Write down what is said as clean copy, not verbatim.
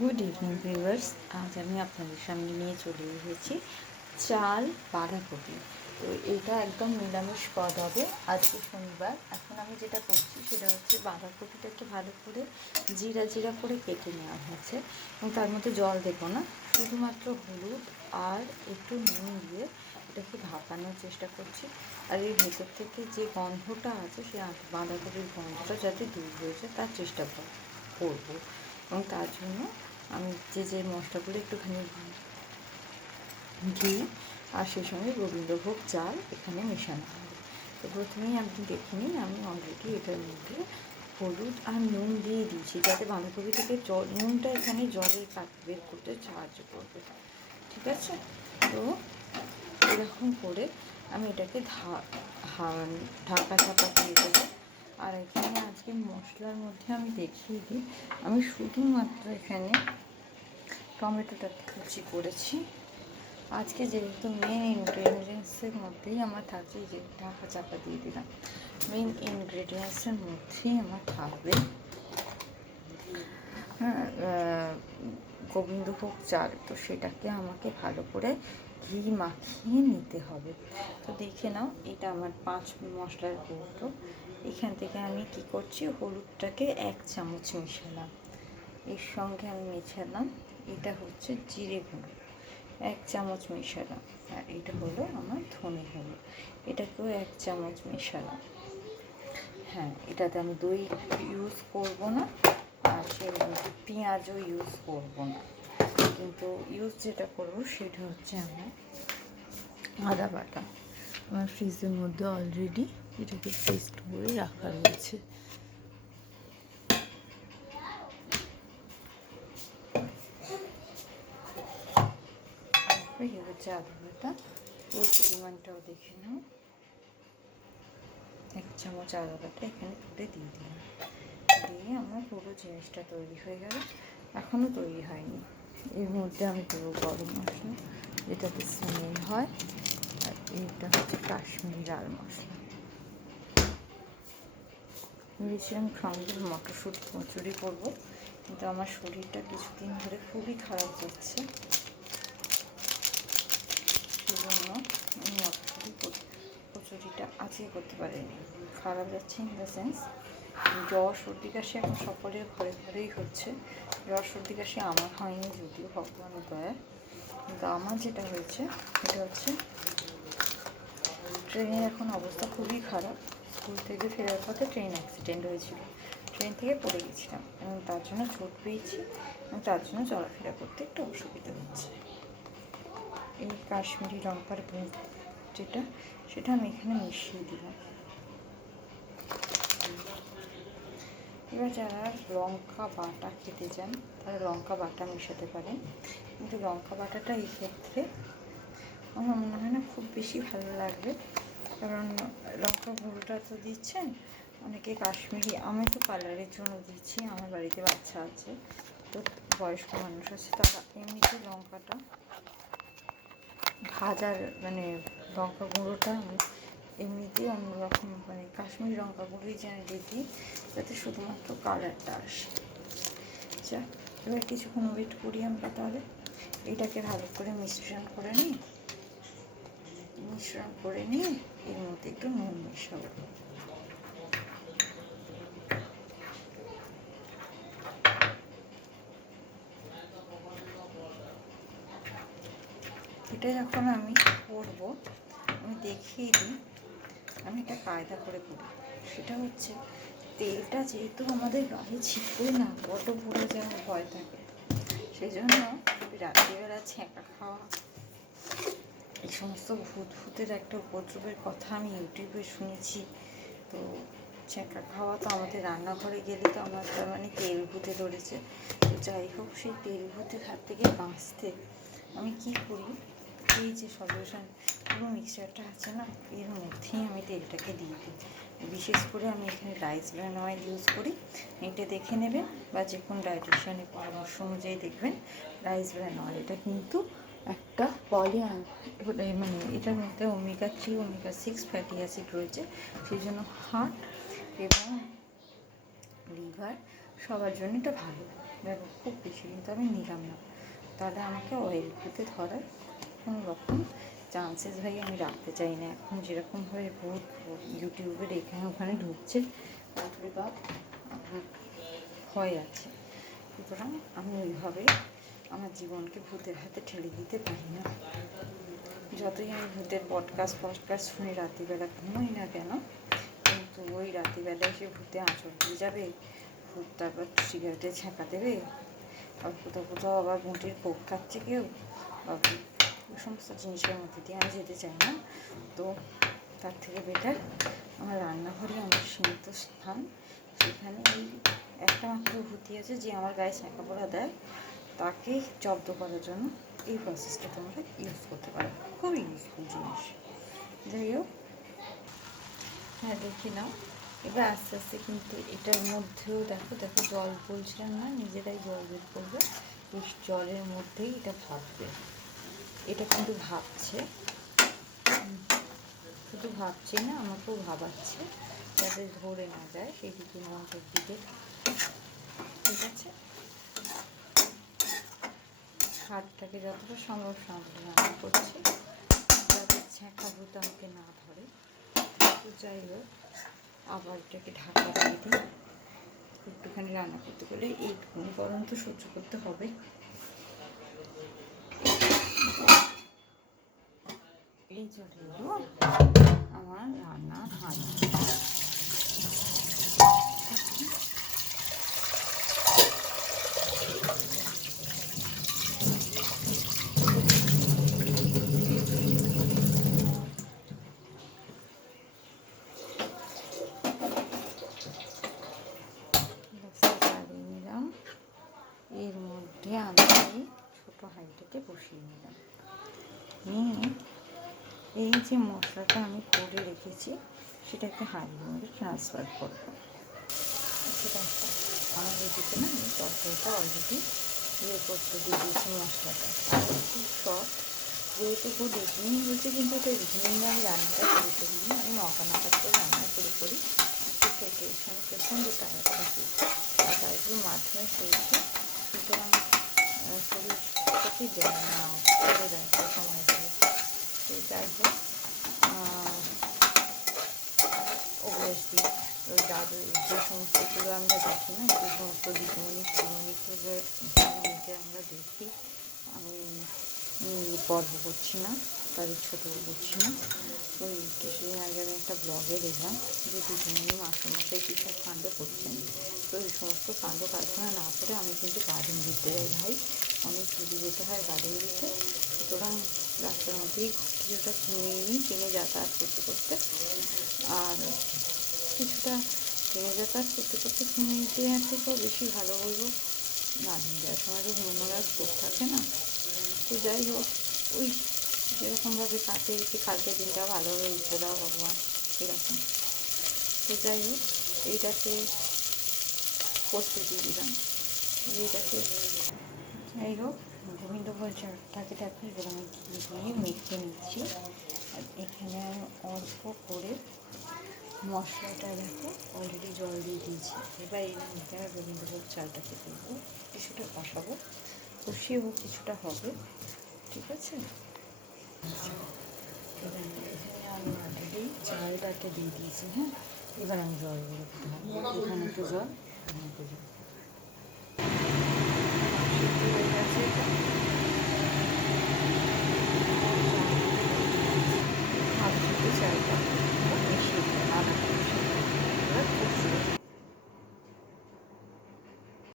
Good evening viewers, আজ আমি আপনাদের সামনে নিয়ে চলে এসেছি চাল বাঁধাকপি। তো এটা একদম নিরামিষ পদ হবে আজকে শনিবার। এখন আমি যেটা করছি সেটা হচ্ছে বাঁধাকপিটাকে ভালো করে জিরা জিরা করে কেটে নেওয়া হয়েছে এবং তার মধ্যে জল দেবো না, শুধুমাত্র হলুদ আর একটু নুন দিয়ে এটাকে ভাপানোর চেষ্টা করছি। আর এর ভেতর থেকে যে গন্ধটা আছে সেই বাঁধাকপির গন্ধটা যাতে দূর হয়ে যায় তার চেষ্টা করবো। এবং তার জন্য আমি যে মশলাগুলো একটুখানি ঘি আর সেই সঙ্গে গোবিন্দভোগ চাল এখানে মেশানো হবে। তো প্রথমেই আপনি দেখে নিন, আমি অলরেডি এটার মধ্যে হলুদ আর নুন দিয়ে দিয়েছি যাতে বাঁধাকপি থেকে নুনটা এখানে জলের কাঠ বের করতে সাহায্য করবে। ঠিক আছে, তো এরকম করে আমি এটাকে ঢাকা চাপা দিয়ে দেবো। আর এখানে আজকে মশলার মধ্যে আমি দেখিয়ে দিই, আমি শুধুমাত্র এখানে টমেটোটা কুচি করেছি। আজকে যেহেতু মেন ইনগ্রেডিয়েন্টসের মধ্যেই আমার থাকছে, যে ঢাকা চাপা দিয়ে দিলাম, মেন ইনগ্রেডিয়েন্টসের মধ্যেই আমার থাকবে গোবিন্দভোগ চাল। তো সেটাকে আমাকে ভালো করে ঘি মাখিয়ে নিতে হবে। তো দেখে নাও, এটা আমার 5 মশলার কৌটো। এখান থেকে আমি কি করছি, হলুদটাকে 1 চামচ মেশালাম, এর সঙ্গে আমি মেশালাম এটা হচ্ছে জিরে গুঁড়ো 1 চামচ মেশালাম, আর এটা হলো আমার ধনে হলুদ, এটাকেও 1 চামচ মেশালাম। হ্যাঁ, এটাতে আমি দই ইউজ করব না, আর সেই পেঁয়াজও ইউজ করব না, কিন্তু ইউজ যেটা করবো সেটা হচ্ছে আমার আদা বাটা। আমার ফ্রিজের মধ্যে অলরেডি এটাকে পেস্ট করে রাখা রয়েছে। এই হচ্ছে আদা বাটা, ওই পরিমাণটাও দেখে নাও। 1 চামচ আদা বাটা এখানে তুলে দিয়ে দিলাম, দিয়ে আমার পুরো জিনিসটা তৈরি হয়ে গেল। এখনও তৈরি হয়নি। এর মধ্যে আমি দেবো গরম মশলা, যেটাতে স্মেল হয়, আর এটা হচ্ছে কাশ্মীরি লাল মশলা। ভেবেছিলাম সঙ্গে মটরশুঁটি কচুরি করবো, কিন্তু আমার শরীরটা কিছুদিন ধরে খুবই খারাপ যাচ্ছে, সেজন্য আমি কচুরিটা আজকে করতে পারিনি। খারাপ যাচ্ছে ইন দ্য সেন্স, জ্বর সর্দি কাশি এখন সকলের ঘরে ঘরেই হচ্ছে। জ্বর সর্দি কাশি আমার হয়নি, যদিও ভগবানের দয়া, কিন্তু আমার যেটা হয়েছে সেটা হচ্ছে ট্রেনের এখন অবস্থা খুবই খারাপ। স্কুল থেকে ফেরার পথে ট্রেন অ্যাক্সিডেন্ট হয়েছিল, ট্রেন থেকে পড়ে গেছিলাম এবং তার জন্য চোট পেয়েছি এবং তার জন্য চলাফেরা করতে একটু অসুবিধা হচ্ছে। এই কাশ্মীরি লঙ্কার গুঁড়ো যেটা, সেটা আমি এখানে মিশিয়ে দিলাম। এবার যারা লঙ্কা বাটা খেতে চান তারা লঙ্কা বাটা মেশাতে পারেন, কিন্তু লঙ্কা বাটাটা এই ক্ষেত্রে আমার মনে হয় না খুব বেশি ভালো লাগবে, কারণ লঙ্কা গুঁড়োটা তো দিচ্ছেন অনেকে কাশ্মীরি, আমি তো কালারের জন্য দিচ্ছি, আমার বাড়িতে বাচ্চা আছে, তো বয়স্ক মানুষ আছে, তারা এমনিতে লঙ্কাটা ভাজার মানে লঙ্কা গুঁড়োটা এমনিতেই অন্যরকম, মানে কাশ্মীরি লঙ্কা গুঁড়োই যেন দিই যাতে শুধুমাত্র কালারটা আসে। আচ্ছা, এবার কিছুক্ষণ ওয়েট করি আমরা, তাহলে এটাকে ভালো করে মিশ্রণ করে নিয়ে এর মধ্যে একটু নুন মেশাবো। এটা যখন আমি করব, আমি দেখিয়ে দিই, আমি এটা কায়দা করে করি। সেটা হচ্ছে তেলটা যেহেতু আমাদের গায়ে ছিটবে না, বটো পড়ে যাওয়ার ভয় থাকে, সেই জন্য রাত্রিবেলা ছ্যাঁকা খাওয়া, এই সমস্ত ভূতের একটা উপদ্রবের কথা আমি ইউটিউবে শুনেছি। তো ছ্যাঁকা খাওয়া তো আমাদের রান্নাঘরে গেলে তো আমার তার মানে তেল ভূতে ধরেছে। তো যাই হোক, সেই তেল ভূতের হাত থেকে বাঁচতে আমি কি করি, এই যে সলিউশন পুরো মিক্সচারটা আছে না, এর মধ্যেই আমি তেলটাকে দিয়ে দিই। বিশেষ করে আমি এখানে রাইস ব্র্যান অয়েল ইউজ করি, এটা দেখে নেবেন, বা যে কোনো ডায়েটিশিয়ানের পরামর্শ অনুযায়ী দেখবেন। রাইস ব্র্যান অয়েল এটা কিন্তু একটা মানে এটার মধ্যে ওমেগা 3 ওমেগা 6 ফ্যাটি অ্যাসিড রয়েছে, সেই জন্য হার্ট এবং লিভার সবার জন্য এটা ভালো। দেখো খুব বেশি, কিন্তু আমি নিলাম না, তাহলে আমাকে অয়েল ফুটে ধরার কোনো রকম চান্সেস ভাই আমি রাখতে চাই না। এখন যেরকমভাবে বহুত ইউটিউবের এখানে ওখানে ঢুকছে, তারপরে বা ভয় আছে, সুতরাং আমি ওইভাবে আমার জীবনকে ভূতের হাতে ঠেলে দিতে পারি না। যতই আমি ভূতের পডকাস্ট শুনে রাত্রিবেলা ঘুমোই না কেন, কিন্তু ওই রাত্রিবেলা এসে ভূতে আঁচড় দিয়ে যাবে, ভূত তারপর সিগারেটে ছ্যাঁকা দেবে, আর কোথাও কোথাও আবার মুটির কোক খাচ্ছে কেউ, বা ওই সমস্ত জিনিসের মধ্যে দিয়ে আমি যেতে চাই না। তো তার থেকে বেটার আমার রান্নাঘরই আমার সীমিত স্থান। সেখানে এই একটা মাত্র ভূতি আছে যে আমার গায়ে ছ্যাঁকা পড়া দেয়, তাকে জব্দ করার জন্য এই প্রসেসটা তোমরা ইউজ করতে পারো, খুবই ইউজফুল জিনিস। যাই হোক, হ্যাঁ দেখি নাও এবার আস্তে আস্তে, কিন্তু এটার মধ্যেও দেখো দেখো জল বলছিলাম না, নিজেরাই জল বের করবে, এই জলের মধ্যেই এটা ভাববে। এটা কিন্তু ভাবছে, শুধু ভাবছে না, আমাকেও ভাবাচ্ছে, যাতে ধরে না যায় সেই দিকে মনোযোগ দিকে। ঠিক আছে, হাতটাকে যতটা সম্ভব সাবধান করছি, যাতে ছ্যাঁকা ভূত আমাকে না ধরে। তো যাই হোক, আবার এটাকে ঢাকা দিয়ে দিই। একটুখানি রান্না করতে গেলে এইটুকুনি গরম তো সহ্য করতে হবে। এই চলে এলো আমার রান্নার হাঁড়ি। নিলাম, এর মধ্যে আমি ছোটো হাঁড়িটাকে বসিয়ে নিলাম, নিয়ে এই যে মশলাটা আমি করে রেখেছি সেটাকে হাঁড়ির মধ্যে ট্রান্সফার করবো। সেটা আমার এদিকে না, আমি তরকারিটা অলরেডি করতে দিয়ে দিয়েছি মশলাটা, খুব শর্ট যেহেতু খুব ইভিনিং হচ্ছে, কিন্তু এটা ইভিনিংয়ে আমি রান্নাটা শুরু করিনি, আমি 9টা নাগাদ করে রান্না শুরু করি। খেতে আমি প্রচণ্ড টায়ার্ড থাকি, টায়ার্ডের মাধ্যমে শরীরকে, সুতরাং শরীরটাকে দেয় না, করে দেয় একটা সময় দিয়ে। তো যাই হোক, অবভিয়াসলি ওই দাদু যে সমস্তগুলো আমরা দেখি না, যে সমস্ত দিদিমণিকে আমরা দেখি, আমি পর্ব করছি না, তাদের ছোটো করছি না। ওই কিছুদিন আগে আমি একটা ব্লগে দেখলাম যে দিদিমণি মাস্টারমশাই কী সব কাণ্ড করছেন। তো এই সমস্ত কাণ্ড কারখানা না করে আমি কিন্তু গার্ডেন দিতে যাই ভাই, অনেক দূরে যেতে হয় গার্ডেন দিতে। সুতরাং রাস্তার মধ্যেই কিছুটা ঘুমিয়ে নিই ট্রেনে যাতায়াত করতে করতে, আর কিছুটা ট্রেনে যাতায়াত করতে করতে ঘুমিয়ে দেওয়ার থেকেও বেশি ভালো বলবো না, দিন যাওয়ার সময় তো ঘুমানোর আর চোখ থাকে না। তো যাই হোক, ওই যেরকমভাবে কাটে যে কালকের দিনটা ভালোভাবে উঠে দাও ভগবান, এরকম। তো যাই হোক, এইটাকে প্রস্তুতি দিলাম, এইটাকে যাই হোক গোবিন্দ চারটাকে দেখো, এবার আমি ঘি দিয়ে মেখে নিচ্ছি। আর এখানে আমি অল্প করে মশলাটা দেখো অলরেডি জল দিয়ে দিয়েছি। এবার এই মধ্যে আমি গোবিন্দভোগ চালটাকে দেবো, কিছুটা কষাবো, কষিয়েও কিছুটা হবে। ঠিক আছে, এবার এখানে আমি অলরেডি চালটাকে দিয়ে দিয়েছি। হ্যাঁ, এবার আমি জল দিয়ে দিতে হবে, এখানে একটু জল, এখানে একটু জল।